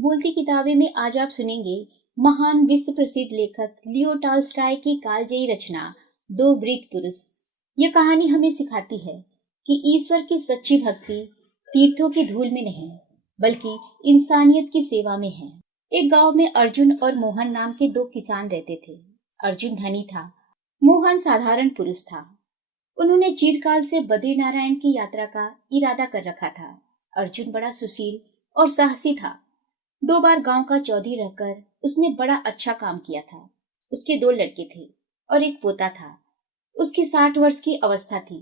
बोलती किताबें में आज आप सुनेंगे महान विश्व प्रसिद्ध लेखक लियो टॉल्स्टॉय की कालजयी रचना दो वृद्ध पुरुष। यह कहानी हमें सिखाती है कि ईश्वर की सच्ची भक्ति तीर्थों की धूल में नहीं बल्कि इंसानियत की सेवा में है। एक गांव में अर्जुन और मोहन नाम के दो किसान रहते थे। अर्जुन धनी था, मोहन साधारण पुरुष था। उन्होंने चिरकाल से बद्रीनारायण की यात्रा का इरादा कर रखा था। अर्जुन बड़ा सुशील और साहसी था। 2 बार गांव का चौधरी रहकर उसने बड़ा अच्छा काम किया था। उसके 2 लड़के थे और एक पोता था। उसकी 60 वर्ष की अवस्था थी,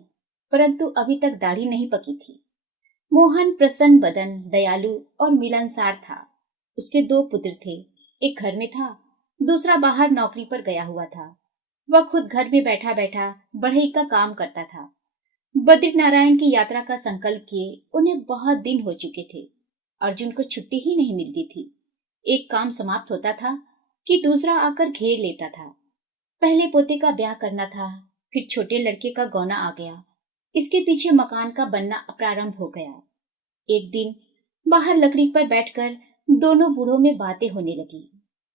परंतु अभी तक दाढ़ी नहीं पकी थी। मोहन प्रसन्न बदन, दयालु और मिलनसार था। उसके 2 पुत्र थे, एक घर में था, दूसरा बाहर नौकरी पर गया हुआ था। वह खुद घर में बैठा बैठा बढ़ई का काम करता था। बद्रीनारायण की यात्रा का संकल्प किए उन्हें बहुत दिन हो चुके थे। अर्जुन को छुट्टी ही नहीं मिलती थी। एक काम समाप्त होता था कि दूसरा आकर घेर लेता था। पहले पोते का ब्याह करना था, फिर छोटे लड़के का गौना आ गया। इसके पीछे मकान का बनना प्रारंभ हो गया। एक दिन बाहर लकड़ी पर बैठकर दोनों बूढ़ों में बातें होने लगी।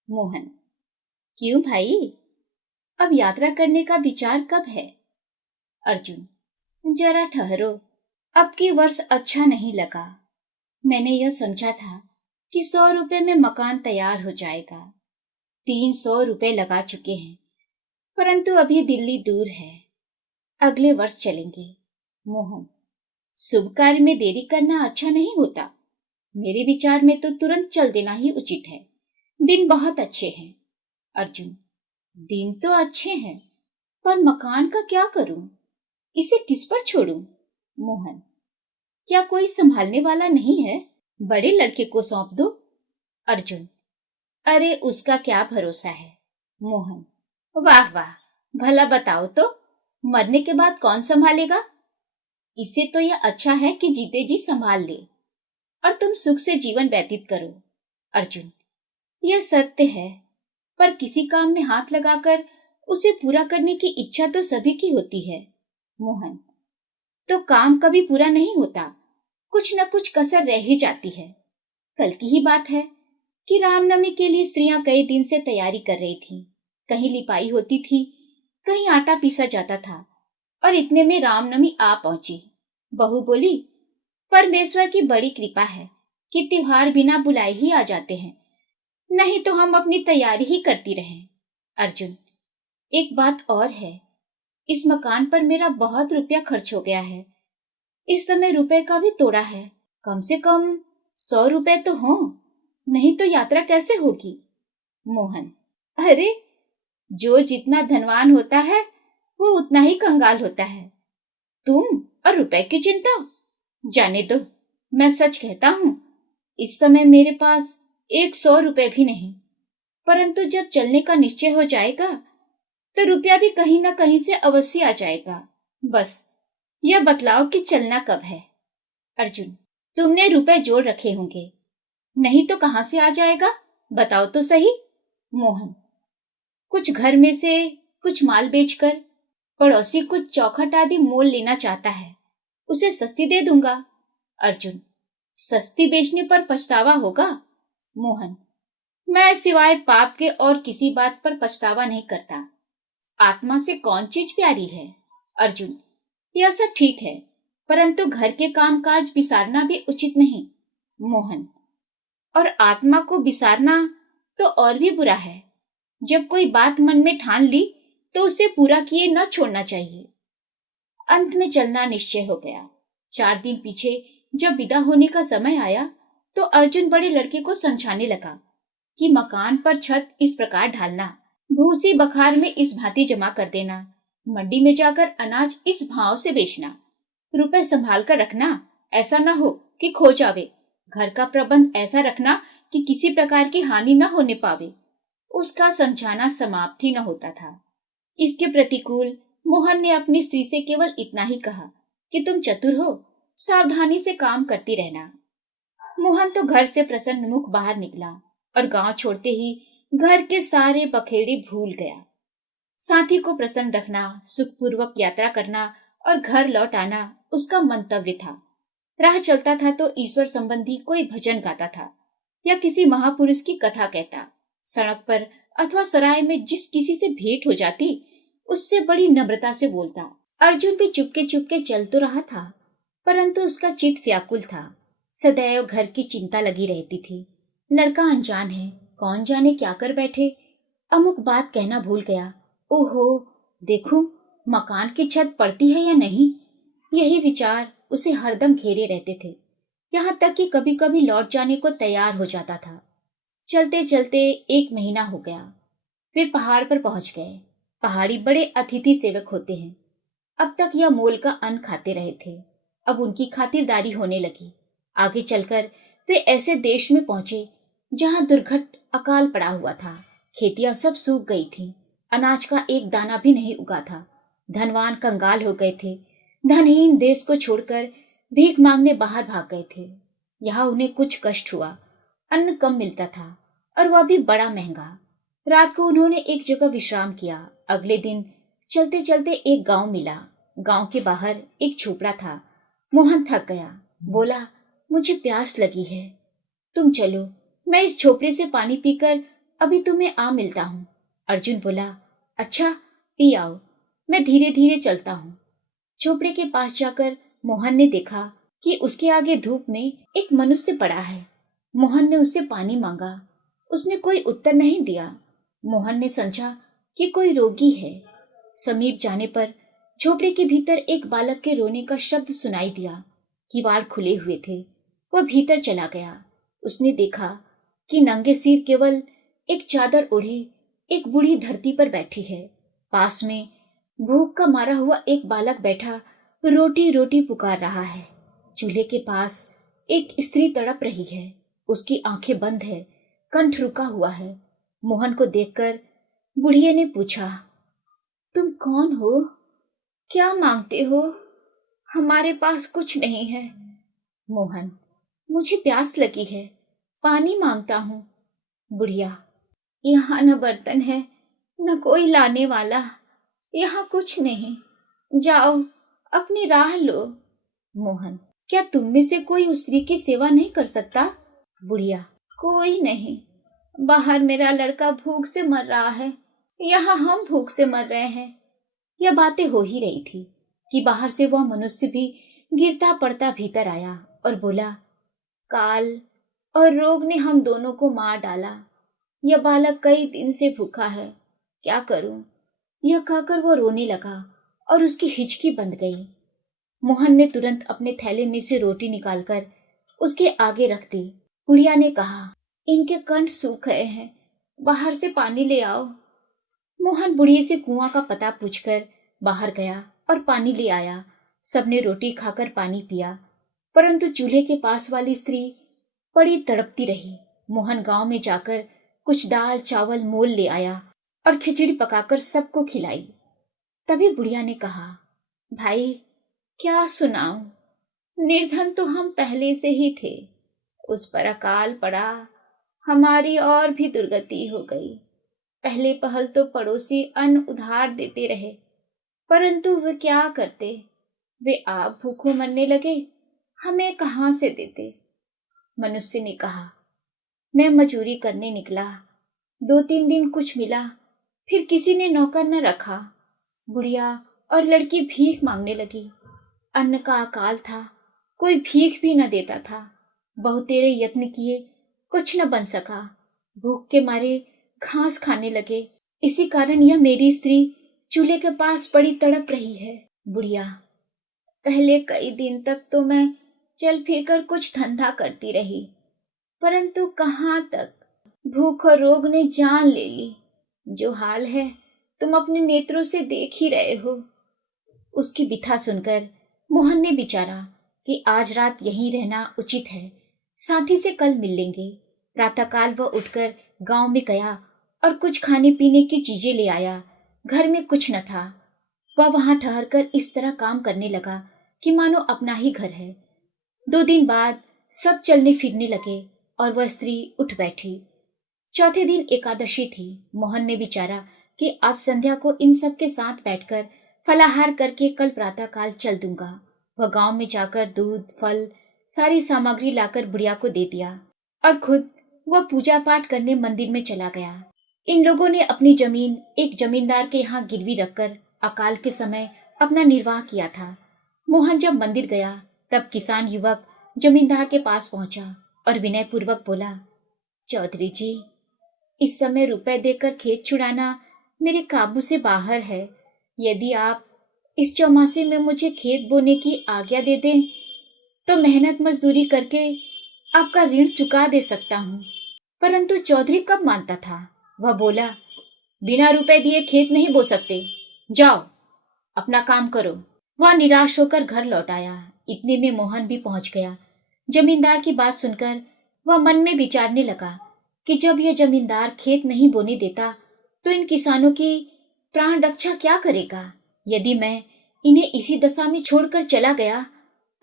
मोहन: क्यों भाई, अब यात्रा करने का विचार कब है? अर्जुन: जरा ठहरो, अब की वर्ष अच्छा नहीं लगा। मैंने यह समझा था कि 100 रुपए में मकान तैयार हो जाएगा। 300 रुपए लगा चुके हैं, परंतु अभी दिल्ली दूर है, अगले वर्ष चलेंगे। मोहन: शुभ कार्य में देरी करना अच्छा नहीं होता। मेरे विचार में तो तुरंत चल देना ही उचित है। दिन बहुत अच्छे हैं। अर्जुन: दिन तो अच्छे हैं, पर मकान का क्या करूं? इसे किस पर छोड़ूं? मोहन: क्या कोई संभालने वाला नहीं है? बड़े लड़के को सौंप दो। अर्जुन: अरे उसका क्या भरोसा है। मोहन: वाह वाह, भला बताओ तो, मरने के बाद कौन संभालेगा? इसे तो यह अच्छा है कि जीते जी संभाल ले और तुम सुख से जीवन व्यतीत करो। अर्जुन: यह सत्य है, पर किसी काम में हाथ लगाकर उसे पूरा करने की इच्छा तो सभी की होती है। मोहन: तो काम कभी पूरा नहीं होता, कुछ न कुछ कसर रह ही जाती है। कल की ही बात है कि रामनवमी के लिए स्त्रियां कई दिन से तैयारी कर रही थीं। कहीं लिपाई होती थी, कहीं आटा पीसा जाता था, और इतने में रामनवमी आ पहुंची। बहू बोली, परमेश्वर की बड़ी कृपा है कि त्योहार बिना बुलाए ही आ जाते हैं, नहीं तो हम अपनी तैयारी ही करती रहें। अर्जुन: एक बात और है, इस मकान पर मेरा बहुत रुपया खर्च हो गया है। इस समय रुपए का भी तोड़ा है। कम से कम 100 रुपए तो हो, नहीं तो यात्रा कैसे होगी? मोहन: अरे, जो जितना धनवान होता है वो उतना ही कंगाल होता है। तुम और रुपए की चिंता? जाने दो, मैं सच कहता हूं, इस समय मेरे पास 100 रुपए भी नहीं, परंतु जब चलने का निश्चय हो जाएगा तो रुपया भी कहीं ना कहीं से अवश्य आ जाएगा। बस यह बतलाओ कि चलना कब है? अर्जुन: तुमने रुपए जोड़ रखे होंगे, नहीं तो कहां से आ जाएगा, बताओ तो सही। मोहन: कुछ घर में से कुछ माल बेचकर पड़ोसी कुछ चौखट आदि मोल लेना चाहता है, उसे सस्ती दे दूंगा। अर्जुन: सस्ती बेचने पर पछतावा होगा। मोहन: मैं सिवाय पाप के और किसी बात पर पछतावा नहीं करता। आत्मा से कौन चीज प्यारी है? अर्जुन: यह सब ठीक है, परंतु घर के कामकाज बिसारना भी उचित नहीं। मोहन: और आत्मा को बिसारना तो और भी बुरा है। जब कोई बात मन में ठान ली तो उसे पूरा किए न छोड़ना चाहिए। अंत में चलना निश्चय हो गया। 4 दिन पीछे जब विदा होने का समय आया तो अर्जुन बड़े लड़के को समझाने लगा कि मकान पर छत इस प्रकार ढालना, भूसी बखार में इस भांति जमा कर देना, मंडी में जाकर अनाज इस भाव से बेचना, रुपए संभाल कर रखना, ऐसा न हो कि खो जावे, घर का प्रबंध ऐसा रखना कि किसी प्रकार की हानि न होने पावे। उसका समझाना समाप्त ही न होता था। इसके प्रतिकूल मोहन ने अपनी स्त्री से केवल इतना ही कहा कि तुम चतुर हो, सावधानी से काम करती रहना। मोहन तो घर से प्रसन्न मुख बाहर निकला और गांव छोड़ते ही घर के सारे बखेड़े भूल गया। साथी को प्रसन्न रखना, सुखपूर्वक यात्रा करना और घर लौट आना उसका मंतव्य था। राह चलता था तो ईश्वर संबंधी कोई भजन गाता था या किसी महापुरुष की कथा कहता। सड़क पर अथवा सराय में जिस किसी से भेंट हो जाती उससे बड़ी नम्रता से बोलता। अर्जुन भी चुपके चुपके चल तो रहा था, परंतु उसका चित्त व्याकुल था। सदैव घर की चिंता लगी रहती थी। लड़का अनजान है, कौन जाने क्या कर बैठे। अमुक बात कहना भूल गया। ओहो, देखूं मकान की छत पड़ती है या नहीं। यही विचार उसे हरदम घेरे रहते थे। यहाँ तक कि कभी कभी लौट जाने को तैयार हो जाता था। चलते चलते 1 महीना हो गया। वे पहाड़ पर पहुंच गए। पहाड़ी बड़े अतिथि सेवक होते हैं। अब तक यह मोल का अन्न खाते रहे थे, अब उनकी खातिरदारी होने लगी। आगे चलकर वे ऐसे देश में पहुंचे जहां दुर्घट अकाल पड़ा हुआ था। खेतियां सब सूख गई थीं, अनाज का एक दाना भी नहीं उगा था। धनवान कंगाल हो गए थे। धनहीन देश को छोड़कर भीख मांगने बाहर भाग गए थे। यहाँ उन्हें कुछ कष्ट हुआ। अन्न कम मिलता था और वह भी बड़ा महंगा। रात को उन्होंने एक जगह विश्राम किया। अगले दिन चलते चलते एक गांव मिला। गांव के बाहर एक झोपड़ा था। मोहन थक गया, बोला, मुझे प्यास लगी है, तुम चलो, मैं इस झोपड़े से पानी पीकर अभी तुम्हें आ मिलता हूँ। अर्जुन बोला, अच्छा, पी आओ, मैं धीरे धीरे चलता हूँ। झोपड़े के पास जाकर मोहन ने देखा कि उसके आगे धूप में एक मनुष्य पड़ा है। मोहन ने उससे पानी मांगा। उसने कोई उत्तर नहीं दिया। मोहन ने समझा कि कोई रोगी है। समीप जाने पर झोपड़े के भीतर एक बालक के रोने का शब्द सुनाई दिया। किवाड़ खुले हुए थे। वह भीतर चला गया। उसने देखा कि नंगे सिर केवल एक चादर ओढ़े एक बूढ़ी धरती पर बैठी है। पास में भूख का मारा हुआ एक बालक बैठा रोटी रोटी पुकार रहा है। चूल्हे के पास एक स्त्री तड़प रही है। उसकी आंखें बंद है, कंठ रुका हुआ है। मोहन को देखकर बुढ़िया ने पूछा, तुम कौन हो, क्या मांगते हो? हमारे पास कुछ नहीं है। मोहन, मुझे प्यास लगी है, पानी मांगता हूँ। बुढ़िया, यहाँ न बर्तन है न कोई लाने वाला, यहाँ कुछ नहीं, जाओ अपनी राह लो। मोहन, क्या तुम में से कोई उस स्त्री की सेवा नहीं कर सकता? बुढ़िया, कोई नहीं, बाहर मेरा लड़का भूख से मर रहा है, यहाँ हम भूख से मर रहे हैं। यह बातें हो ही रही थी कि बाहर से वह मनुष्य भी गिरता पड़ता भीतर आया और बोला, काल और रोग ने हम दोनों को मार डाला। यह बालक कई दिन से भूखा है, क्या करूं? यह कहकर वो रोने लगा और उसकी हिचकी बंद गई। मोहन ने तुरंत अपने थैले में से रोटी निकालकर उसके आगे रख दी। बुढ़िया ने कहा, इनके कंठ सूख गए हैं, बाहर से पानी ले आओ। मोहन बुढ़िया से कुआं का पता पूछकर बाहर गया और पानी ले आया। सबने रोटी खाकर पानी पिया, परंतु चूल्हे के पास वाली स्त्री बड़ी तड़पती रही। मोहन गांव में जाकर कुछ दाल चावल मोल ले आया और खिचड़ी पकाकर सबको खिलाई। तभी बुढ़िया ने कहा, भाई क्या सुनाऊं, निर्धन तो हम पहले से ही थे, उस पर अकाल पड़ा, हमारी और भी दुर्गति हो गई। पहले पहल तो पड़ोसी अन्न उधार देते रहे, परंतु वे क्या करते, वे आप भूखों मरने लगे, हमें कहाँ से देते। मनुष्य ने कहा, मैं मजूरी करने निकला, 2-3 दिन कुछ मिला, फिर किसी ने नौकर न रखा। बुढ़िया और लड़की भीख मांगने लगी। अन्न का अकाल था, कोई भीख भी न देता था। बहुतेरे यत्न किए, कुछ न बन सका। भूख के मारे घास खाने लगे। इसी कारण यह मेरी स्त्री चूल्हे के पास बड़ी तड़प रही है। बुढ़िया, पहले कई दिन तक तो मैं चल फिर कर कुछ धंधा करती रही, परंतु कहाँ तक, भूख और रोग ने जान ले ली। जो हाल है तुम अपने नेत्रों से देख ही रहे हो। उसकी बिथा सुनकर मोहन ने विचारा कि आज रात यहीं रहना उचित है, साथी से कल मिल लेंगे। प्रातःकाल वह उठकर गांव में गया और कुछ खाने पीने की चीजें ले आया। घर में कुछ न था। वह वहां ठहरकर इस तरह काम करने लगा कि मानो अपना ही घर है। 2 दिन बाद सब चलने फिरने लगे और वह स्त्री उठ बैठी। चौथे दिन एकादशी थी। मोहन ने विचारा कि आज संध्या को इन सब के साथ बैठकर फलाहार करके कल प्रातःकाल चल दूंगा। वह गांव में जाकर दूध फल सारी सामग्री लाकर बुढ़िया को दे दिया और खुद वह पूजा पाठ करने मंदिर में चला गया। इन लोगों ने अपनी जमीन एक जमींदार के यहाँ गिरवी रखकर अकाल के समय अपना निर्वाह किया था। मोहन जब मंदिर गया तब किसान युवक जमींदार के पास पहुंचा और विनय पूर्वक बोला, चौधरी जी, इस समय रुपए देकर खेत छुड़ाना मेरे काबू से बाहर है। यदि आप इस चौमासे में मुझे खेत बोने की आज्ञा दे दें तो मेहनत मजदूरी करके आपका ऋण चुका दे सकता हूँ। परंतु चौधरी कब मानता था। वह बोला, बिना रुपए दिए खेत नहीं बो सकते, जाओ अपना काम करो। वह निराश होकर घर लौट आया। इतने में मोहन भी पहुंच गया। जमींदार की बात सुनकर वह मन में विचारने लगा कि जब यह जमींदार खेत नहीं बोने देता तो इन किसानों की प्राण रक्षा क्या करेगा। यदि मैं इन्हें इसी दशा में छोड़कर चला गया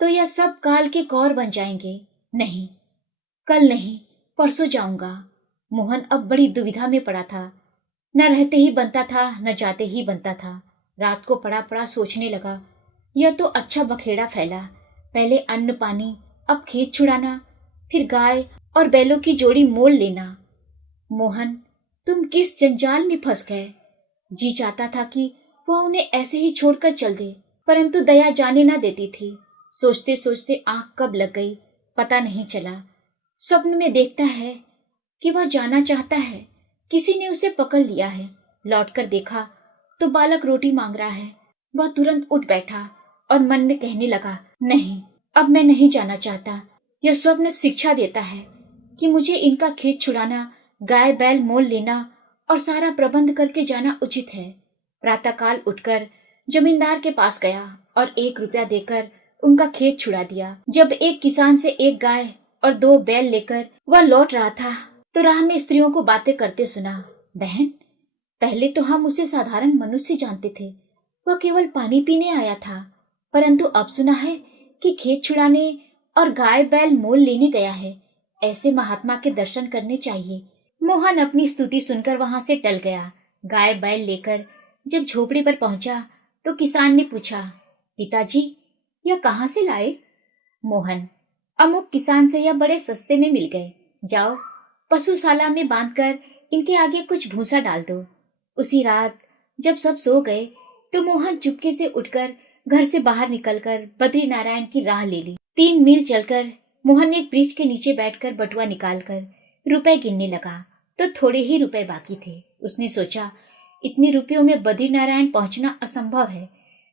तो यह सब काल के कौर बन जाएंगे। नहीं, कल नहीं, परसों जाऊंगा। मोहन अब बड़ी दुविधा में पड़ा था। न रहते ही बनता था, न जाते ही बनता था। रात को पड़ा पड़ा सोचने लगा, यह तो अच्छा बखेड़ा फैला। पहले अन्न पानी, अब खेत छुड़ाना, फिर गाय और बैलों की जोड़ी मोल लेना। मोहन, तुम किस जंजाल में फंस गए। जी चाहता था कि वह उन्हें ऐसे ही छोड़कर चल दे, परंतु दया जाने न देती थी। सोचते सोचते आंख कब लग गई पता नहीं चला। स्वप्न में देखता है कि वह जाना चाहता है, किसी ने उसे पकड़ लिया है। लौटकर देखा तो बालक रोटी मांग रहा है। वह तुरंत उठ बैठा और मन में कहने लगा, नहीं, अब मैं नहीं जाना चाहता। यह स्वप्न शिक्षा देता है कि मुझे इनका खेत छुड़ाना, गाय बैल मोल लेना और सारा प्रबंध करके जाना उचित है। प्रातःकाल उठकर जमींदार के पास गया और 1 रुपया देकर उनका खेत छुड़ा दिया। जब एक किसान से 1 गाय और 2 बैल लेकर वह लौट रहा था तो राह में स्त्रियों को बातें करते सुना। बहन, पहले तो हम उसे साधारण मनुष्य जानते थे, वह केवल पानी पीने आया था, परंतु अब सुना है कि खेत छुड़ाने और गाय बैल मोल लेने गया है। ऐसे महात्मा के दर्शन करने चाहिए। मोहन अपनी स्तुति सुनकर वहां से टल गया। गाय बैल लेकर जब झोपड़ी पर पहुंचा तो किसान ने पूछा, पिताजी, यह कहाँ से लाए। मोहन, अमुक किसान से यह बड़े सस्ते में मिल गए। जाओ पशुशाला में बांधकर इनके आगे कुछ भूसा डाल दो। उसी रात जब सब सो गए तो मोहन चुपके से उठकर घर से बाहर निकलकर बद्री नारायण की राह ले ली। 3 मील चलकर मोहन एक वृक्ष के नीचे बैठकर बटुआ निकालकर रुपए गिनने लगा तो थोड़े ही रुपए बाकी थे। उसने सोचा, इतने रुपयों में बद्री नारायण पहुंचना असंभव है,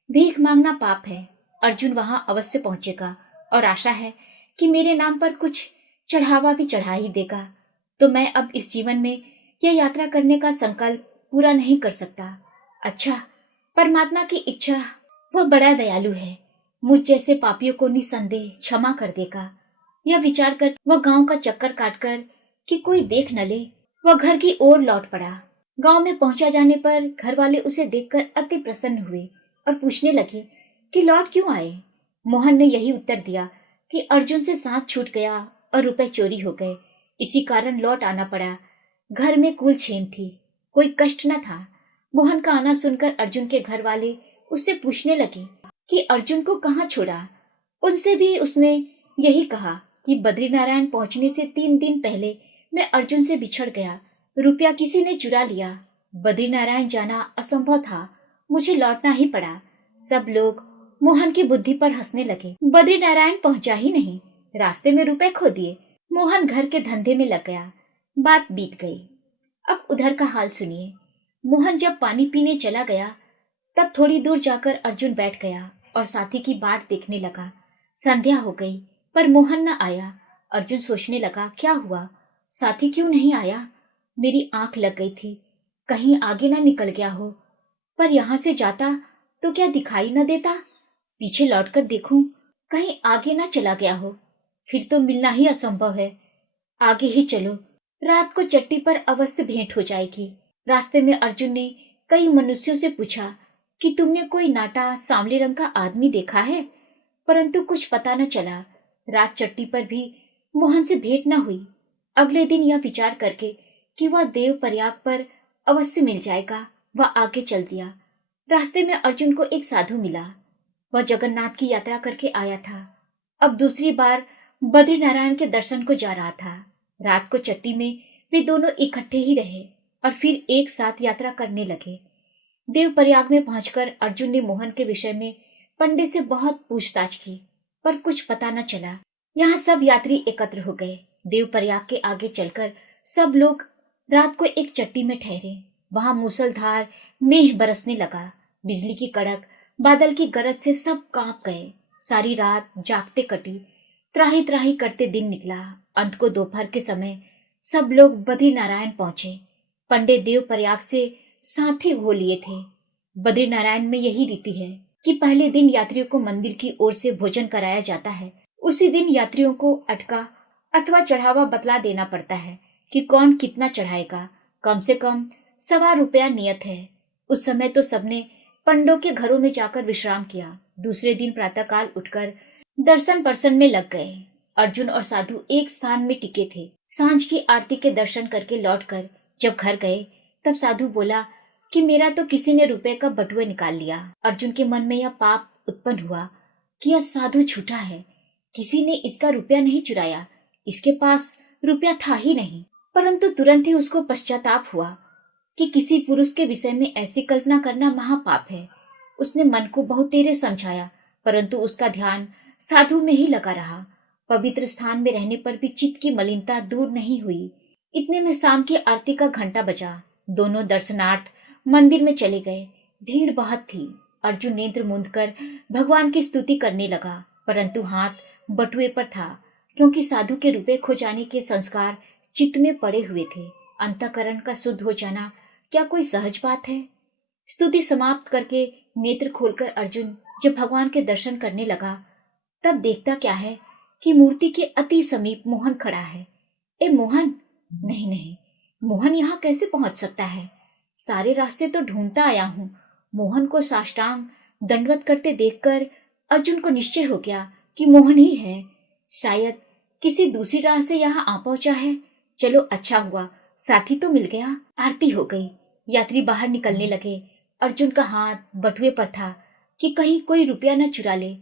भीख मांगना पाप है। अर्जुन वहां अवश्य पहुंचेगा और आशा है कि मेरे नाम पर कुछ चढ़ावा भी चढ़ा ही देगा। तो मैं अब इस जीवन में यह यात्रा करने का संकल्प पूरा नहीं कर सकता। अच्छा, परमात्मा की इच्छा, वह बड़ा दयालु है, मुझ जैसे पापियों को निसंदेह क्षमा कर देगा। यह विचार कर वह गांव का चक्कर काटकर कि कोई देख न ले, वह घर की ओर लौट पड़ा। गांव में पहुंचा जाने पर घर वाले उसे देखकर अति प्रसन्न हुए और पूछने लगे कि लौट क्यों आए। मोहन ने यही उत्तर दिया कि अर्जुन से साथ छूट गया और रुपए चोरी हो गए, इसी कारण लौट आना पड़ा। घर में कुल छेम थी, कोई कष्ट न था। मोहन का आना सुनकर अर्जुन के घर वाले उससे पूछने लगे कि अर्जुन को कहाँ छोड़ा। उनसे भी उसने यही कहा कि बद्रीनारायण पहुंचने से 3 दिन पहले मैं अर्जुन से बिछड़ गया, रुपया किसी ने चुरा लिया। बद्रीनारायण जाना असंभव था, मुझे लौटना ही पड़ा। सब लोग मोहन की बुद्धि पर हंसने लगे। बद्रीनारायण पहुंचा ही नहीं, रास्ते में रुपए खो दिए। मोहन घर के धंधे में लग गया। बात बीत गई। अब उधर का हाल सुनिए। मोहन जब पानी पीने चला गया तब थोड़ी दूर जाकर अर्जुन बैठ गया और साथी की बाट देखने लगा। संध्या हो गई पर मोहन न आया। अर्जुन सोचने लगा, क्या हुआ, साथी क्यों नहीं आया। मेरी आंख लग गई थी, कहीं आगे न निकल गया हो। पर यहाँ से जाता तो क्या दिखाई न देता। पीछे लौटकर देखूं, कहीं आगे न चला गया हो, फिर तो मिलना ही असंभव है। आगे ही चलो, रात को चट्टी पर अवश्य भेंट हो जाएगी। रास्ते में अर्जुन ने कई मनुष्यों से पूछा कि तुमने कोई नाटा सांवले रंग का आदमी देखा है, परंतु कुछ पता न चला। रात चट्टी पर भी मोहन से भेंट न हुई। अगले दिन यह विचार करके कि वह देव प्रयाग पर अवश्य मिल जाएगा, वह आगे चल दिया। रास्ते में अर्जुन को एक साधु मिला। वह जगन्नाथ की यात्रा करके आया था, अब दूसरी बार बद्रीनारायण के दर्शन को जा रहा था। रात को चट्टी में वे दोनों इकट्ठे ही रहे और फिर एक साथ यात्रा करने लगे। देवप्रयाग में पहुंचकर अर्जुन ने मोहन के विषय में पंडित से बहुत पूछताछ की, पर कुछ पता न चला। यहाँ सब यात्री एकत्र हो गए। देवप्रयाग के आगे चलकर सब लोग रात को एक चट्टी में ठहरे। वहां मूसलधार मेघ बरसने लगा। बिजली की कड़क, बादल की गरज से सब कांप गए। सारी रात जागते कटी। त्राही त्राही करते दिन निकला। अंत को दोपहर के समय सब लोग बद्रीनारायण पहुंचे। पंडित देवप्रयाग से साथी हो लिए थे। बद्रीनारायण में यही रीति है कि पहले दिन यात्रियों को मंदिर की ओर से भोजन कराया जाता है। उसी दिन यात्रियों को अटका अथवा चढ़ावा बतला देना पड़ता है कि कौन कितना चढ़ाएगा। कम से कम 1.25 रुपया नियत है। उस समय तो सबने पंडों के घरों में जाकर विश्राम किया। दूसरे दिन प्रातःकाल उठकर दर्शन परसन में लग गए। अर्जुन और साधु एक स्थान में टिके थे। सांझ की आरती के दर्शन करके लौटकर जब घर गए तब साधु बोला कि मेरा तो किसी ने रुपए का बटुआ निकाल लिया। अर्जुन के मन में यह पाप उत्पन्न हुआ कि यह साधु झूठा है। किसी ने इसका रुपया नहीं चुराया, इसके पास रुपया था ही नहीं। परंतु तुरंत ही उसको पश्चाताप हुआ कि किसी पुरुष के विषय में ऐसी कल्पना करना महापाप है। उसने मन को बहुत तेरे समझाया, परंतु उसका ध्यान साधु में ही लगा रहा। पवित्र स्थान में रहने पर भी चित्त की मलिनता दूर नहीं हुई। इतने में शाम की आरती का घंटा बजा। दोनों दर्शनार्थ मंदिर में चले गए। भीड़ बहुत थी। अर्जुन नेत्र मूंद कर भगवान की स्तुति करने लगा, परंतु हाथ बटुए पर था, क्योंकि साधु के रुपए खो जाने के संस्कार चित्त में पड़े हुए थे। अंतःकरण का शुद्ध हो जाना क्या कोई सहज बात है? स्तुति समाप्त करके नेत्र खोलकर अर्जुन जब भगवान के दर्शन करने लगा तब देखता क्या है कि मूर्ति के अति समीप मोहन खड़ा है। ए मोहन! नहीं नहीं, मोहन यहाँ कैसे पहुंच सकता है? सारे रास्ते तो ढूंढता आया हूँ। मोहन को साष्टांग दंडवत करते देखकर अर्जुन को निश्चय हो गया कि मोहन ही है। शायद किसी दूसरी राह से यहाँ आ पहुंचा है। चलो अच्छा हुआ, साथी तो मिल गया। आरती हो गई। यात्री बाहर निकलने लगे। अर्जुन का हाथ बटुए पर था कि कहीं कोई रुपया न चुरा ले।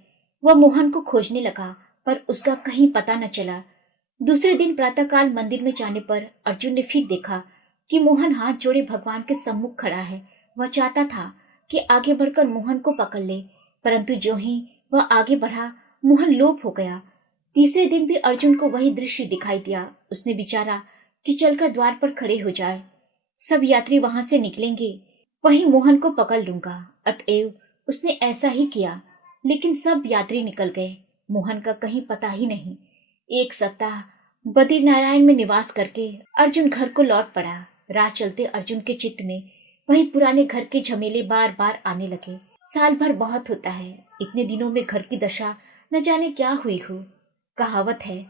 वह मोहन को खोजने लगा, पर उसका कहीं पता न चला। दूसरे दिन प्रातःकाल मंदिर में जाने पर अर्जुन ने फिर देखा कि मोहन हाथ जोड़े भगवान के सम्मुख खड़ा है। वह चाहता था कि आगे बढ़कर मोहन को पकड़ ले, परंतु जो ही वह आगे बढ़ा मोहन लोप हो गया। तीसरे दिन भी अर्जुन को वही दृश्य दिखाई दिया। उसने विचारा कि चलकर द्वार पर खड़े हो जाए। सब यात्री वहां से निकलेंगे, वहीं मोहन को पकड़ लूंगा। अतएव उसने ऐसा ही किया, लेकिन सब यात्री निकल गए। मोहन का कहीं पता ही नहीं। 1 सप्ताह बद्रीनारायण में निवास करके अर्जुन घर को लौट पड़ा। राह चलते अर्जुन के चित्त में वही पुराने घर के झमेले बार बार आने लगे। साल भर बहुत होता है, इतने दिनों में घर की दशा न जाने क्या हुई हो। कहावत है,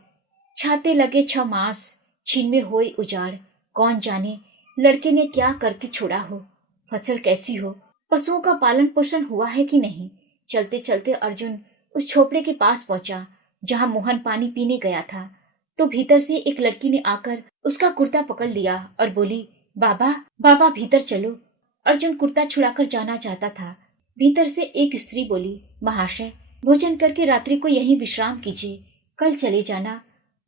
छाते लगे 6 मास, छीन में होए उजाड़। कौन जाने लड़के ने क्या करके छोड़ा हो, फसल कैसी हो, पशुओं का पालन पोषण हुआ है कि नहीं। चलते चलते अर्जुन उस झोपड़े के पास पहुंचा जहां मोहन पानी पीने गया था। तो भीतर से एक लड़की ने आकर उसका कुर्ता पकड़ लिया और बोली, बाबा बाबा भीतर चलो। अर्जुन कुर्ता छुड़ाकर जाना चाहता था। भीतर से एक स्त्री बोली, महाशय भोजन करके रात्रि को यहीं विश्राम कीजिए, कल चले जाना।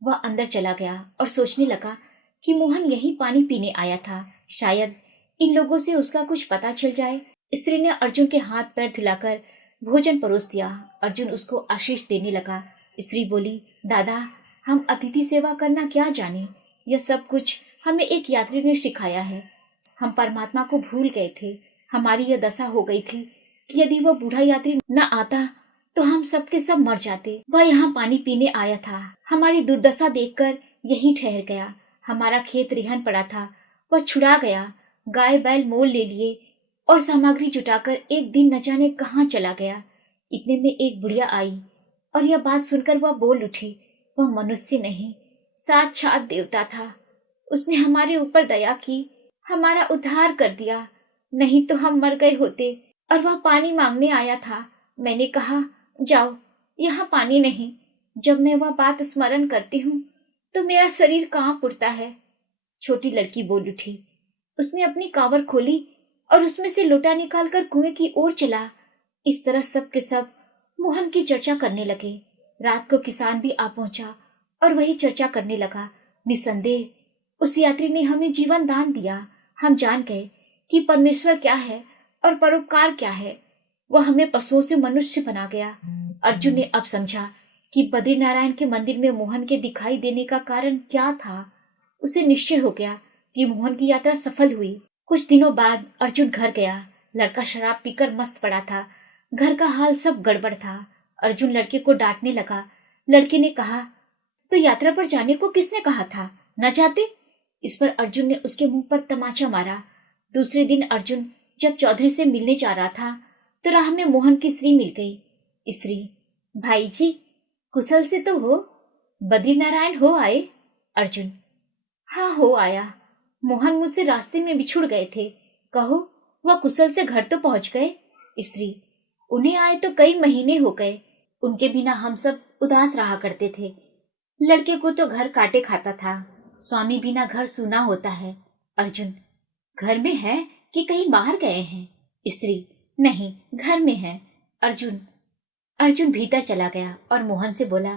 वह अंदर चला गया और सोचने लगा कि मोहन यहीं पानी पीने आया था। शायद इन लोगों से उसका कुछ पता चल जाए। स्त्री ने अर्जुन के हाथ पैर धुलाकर भोजन परोस दिया। अर्जुन उसको आशीष देने लगा। स्त्री बोली, दादा हम अतिथि सेवा करना क्या जाने, यह सब कुछ हमें एक यात्री ने सिखाया है। हम परमात्मा को भूल गए थे। हमारी यह दशा हो गई थी कि यदि वह बूढ़ा यात्री न आता तो हम सब के सब मर जाते। वह यहाँ पानी पीने आया था, हमारी दुर्दशा देखकर यहीं ठहर गया। हमारा खेत रिहन पड़ा था, वह छुड़ा गया। गाय बैल मोल ले लिए और सामग्री जुटाकर एक दिन न जाने कहाँ चला गया। इतने में एक बुढ़िया आई और यह बात सुनकर वह बोल उठी, वह मनुष्य नहीं साक्षात देवता था। उसने हमारे ऊपर दया की, हमारा उद्धार कर दिया, नहीं तो हम मर गए होते। और वह पानी मांगने आया था। मैंने कहा, जाओ, यहाँ पानी नहीं। जब मैं वह बात स्मरण करती हूँ तो मेरा शरीर कांप उठता है। छोटी लड़की बोल उठी। उसने अपनी कांवर खोली और उसमें से लोटा निकालकर कुएं की ओर चला। इस तरह सब के सब मोहन की चर्चा करने लगे। रात को किसान भी आ पहुंचा और वही चर्चा करने लगा। निसंदेह उस यात्री ने हमें जीवन दान दिया। हम जान गए कि परमेश्वर क्या है और परोपकार क्या है। वह हमें पशुओं से मनुष्य बना गया। अर्जुन ने अब समझा कि बद्रीनारायण के मंदिर में मोहन के दिखाई देने का कारण क्या था। उसे निश्चय हो गया कि मोहन की यात्रा सफल हुई। कुछ दिनों बाद अर्जुन घर गया। लड़का शराब पीकर मस्त पड़ा था। घर का हाल सब गड़बड़ था। अर्जुन लड़के को डांटने लगा। लड़के ने कहा, तो यात्रा पर जाने को किसने कहा था, न जाते। इस पर अर्जुन ने उसके मुंह पर तमाचा मारा। दूसरे दिन अर्जुन जब चौधरी से मिलने जा रहा था तो राह में मोहन की स्त्री मिल गई। स्त्री, भाई जी कुशल से तो हो, बद्रीनारायण हो आए। अर्जुन, हाँ हो आया। मोहन मुझसे रास्ते में बिछुड़ गए थे। कहो वह कुशल से घर तो पहुंच गए। स्त्री, उन्हें आए तो कई महीने हो गए। उनके बिना हम सब उदास रहा करते थे। लड़के को तो घर काटे खाता था। स्वामी बिना घर सूना होता है। अर्जुन, घर में है कि कहीं बाहर गए हैं। स्त्री, नहीं घर में है। अर्जुन भीतर चला गया और मोहन से बोला,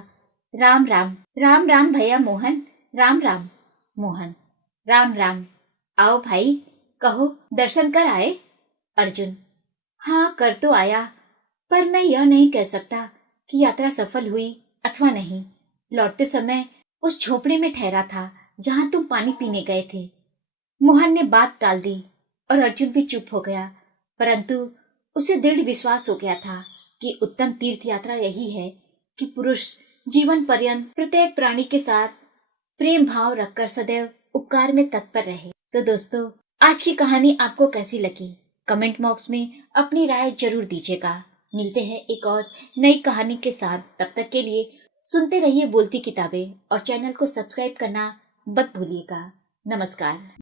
राम राम। राम राम भैया मोहन। राम राम। मोहन, राम राम। आओ भाई, कहो दर्शन कर आए। अर्जुन, हाँ कर तो आया, पर मैं यह नहीं कह सकता कि यात्रा सफल हुई अथवा नहीं। लौटते समय उस झोपड़े में ठहरा था जहां तुम पानी पीने गए थे। मोहन ने बात टाल दी और अर्जुन भी चुप हो गया, परंतु उसे दृढ़ विश्वास हो गया था कि उत्तम तीर्थ यात्रा यही है कि पुरुष जीवन पर्यंत प्रत्येक प्राणी के साथ प्रेम भाव रखकर सदैव उपकार में तत्पर रहे। तो दोस्तों, आज की कहानी आपको कैसी लगी कमेंट बॉक्स में अपनी राय जरूर दीजिएगा। मिलते हैं एक और नई कहानी के साथ। तब तक के लिए सुनते रहिए बोलती किताबें और चैनल को सब्सक्राइब करना मत भूलिएगा। नमस्कार।